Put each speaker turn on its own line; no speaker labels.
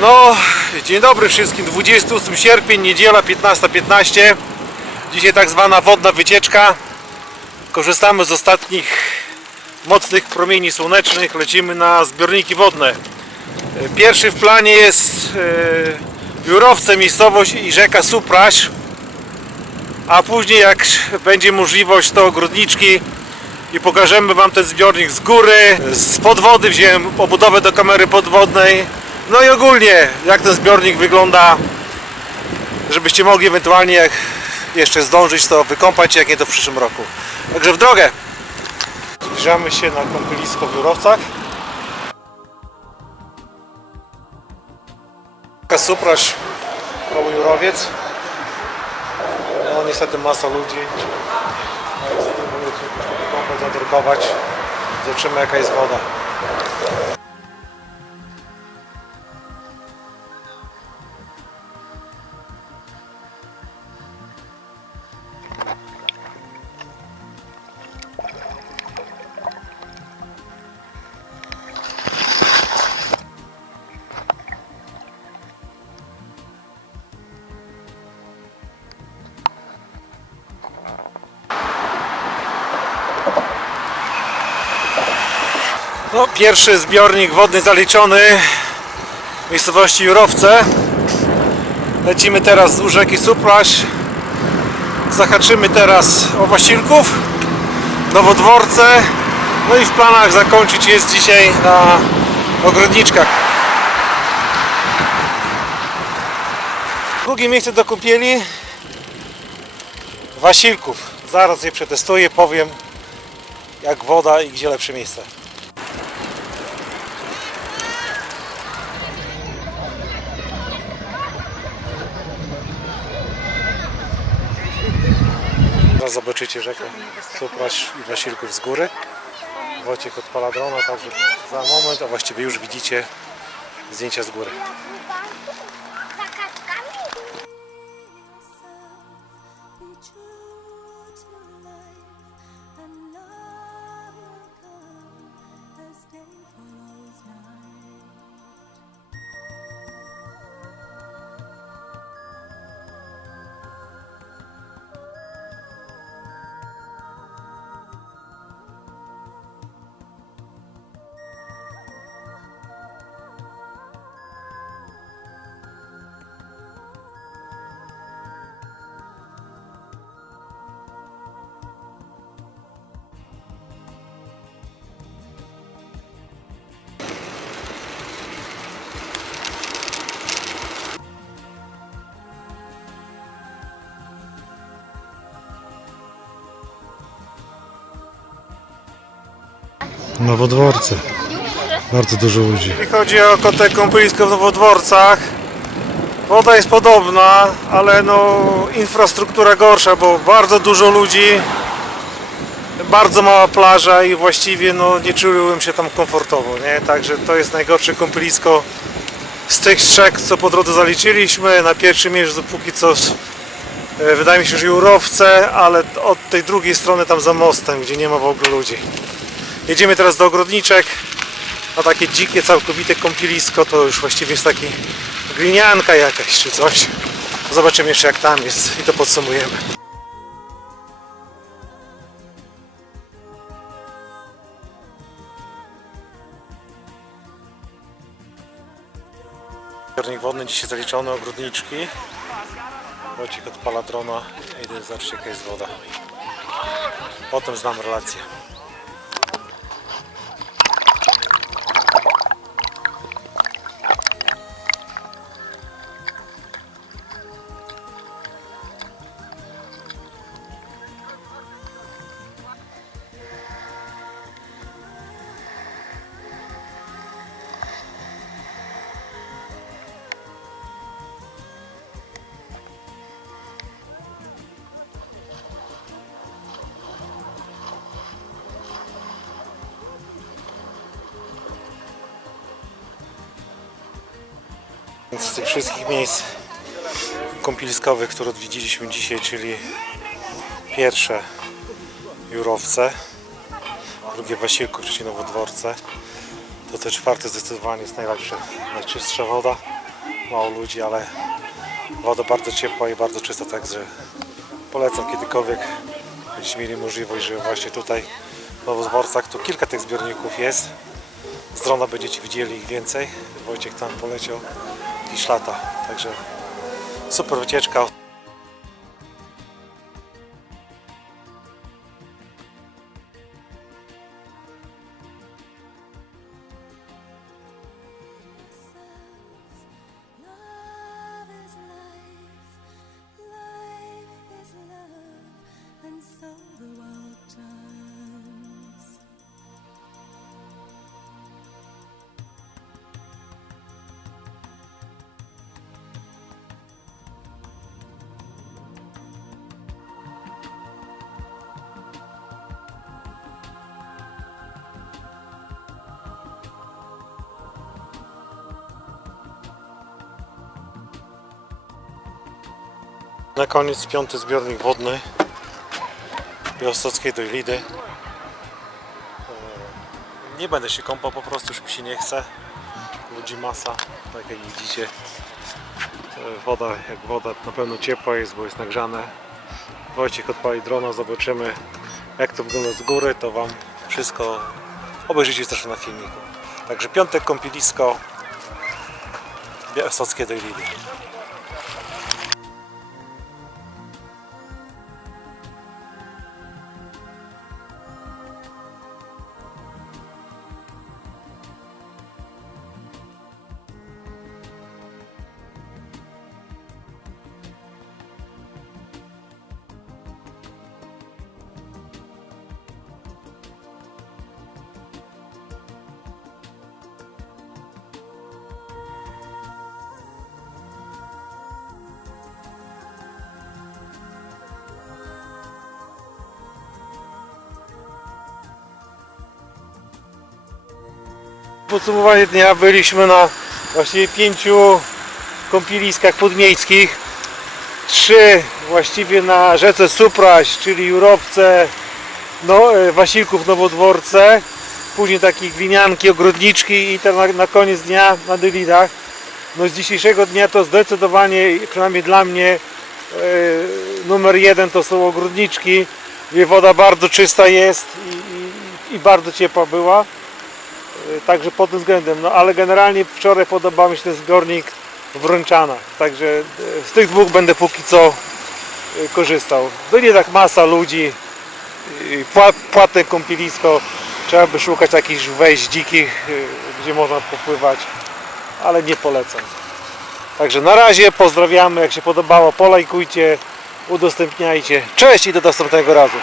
No, dzień dobry wszystkim. 28 sierpień, niedziela 15.15. Dzisiaj tak zwana wodna wycieczka. Korzystamy z ostatnich mocnych promieni słonecznych. Lecimy na zbiorniki wodne. Pierwszy w planie jest e, Jurowce, miejscowość i rzeka Supraś. A później jak będzie możliwość to ogrodniczki i pokażemy Wam ten zbiornik z góry, z podwody wziąłem obudowę do kamery podwodnej no i ogólnie jak ten zbiornik wygląda żebyście mogli ewentualnie jak jeszcze zdążyć to wykąpać jak nie to w przyszłym roku. Także w drogę. Zbliżamy się na kąpielisko w Jurowcach. Supraś koło Jurowiec. No niestety masa ludzi. Kąpać, zadrukować zobaczymy jaka jest woda No, pierwszy zbiornik wodny zaliczony w miejscowości Jurowce. Lecimy teraz z rzeki Supraś. Zahaczymy teraz o Wasilków, Nowodworce. No i w planach zakończyć jest dzisiaj na ogrodniczkach. Drugie miejsce do kąpieli Wasilków. Zaraz je przetestuję, powiem jak woda i gdzie lepsze miejsce. Teraz zobaczycie rzekę Supraś i Wasilków z góry. Wojciech odpala drona, także za moment, a właściwie już widzicie zdjęcia z góry. Nowodworce. Bardzo dużo ludzi. Jeśli chodzi o kotę kąpielisko w Nowodworcach, woda jest podobna, ale no infrastruktura gorsza, bo bardzo dużo ludzi, bardzo mała plaża i właściwie no nie czułem się tam komfortowo, nie? Także to jest najgorsze kąpielisko z tych trzech, co po drodze zaliczyliśmy. Na pierwszym miejscu póki co e, wydaje mi się, że Jurowce, ale od tej drugiej strony tam za mostem, gdzie nie ma w ogóle ludzi. Jedziemy teraz do ogrodniczek. Na takie dzikie, całkowite kąpielisko to już właściwie jest taki glinianka jakaś czy coś. Zobaczymy jeszcze jak tam jest i to podsumujemy. Zbiornik wodny dzisiaj zaliczony, ogrodniczki. Wojciech odpala drona. Idę zobaczyć jaka jest woda. Potem znam relację. Z tych wszystkich miejsc kąpieliskowych, które odwiedziliśmy dzisiaj, czyli pierwsze Jurowce, drugie Wasilków, trzecie Nowodworce, to te czwarte zdecydowanie jest najlepsze, najczystsza woda. mało ludzi, ale woda bardzo ciepła i bardzo czysta, także polecam kiedykolwiek będziecie mieli możliwość, że właśnie tutaj w Nowozworcach tu kilka tych zbiorników jest. Z drona będziecie widzieli ich więcej. Wojciech tam poleciał jakieś lata, także super wycieczka. Na koniec piąty zbiornik wodny Białostockiej do Lidy. E, Nie będę się kąpał, po prostu już mi się nie chce. Ludzi masa, tak jak widzicie. E, Woda jak woda, na pewno ciepła jest, bo jest nagrzane. Wojciech odpali drona, zobaczymy jak to wygląda z góry, to Wam wszystko obejrzycie też na filmiku. Także piątek kąpielisko Białostockie do Podsumowanie dnia byliśmy na właściwie pięciu kąpieliskach podmiejskich. Trzy właściwie na rzece Supraś, czyli Jurowce, no, e, Wasilków Nowodworce. Później takie glinianki, ogrodniczki i tam na, na koniec dnia na Dylidach. No z dzisiejszego dnia to zdecydowanie, przynajmniej dla mnie, e, numer jeden to są ogrodniczki. Gdzie woda bardzo czysta jest i, i, i bardzo ciepła była. Y, Także pod tym względem, no ale generalnie wczoraj podobał mi się ten zbiornik w Wrączanach, także y, z tych dwóch będę póki co y, korzystał. Byli tak masa ludzi, pła- płatne kąpielisko, trzeba by szukać jakichś wejść dzikich, gdzie można popływać, ale nie polecam. Także na razie pozdrawiamy, jak się podobało polajkujcie, udostępniajcie. Cześć i do następnego razu.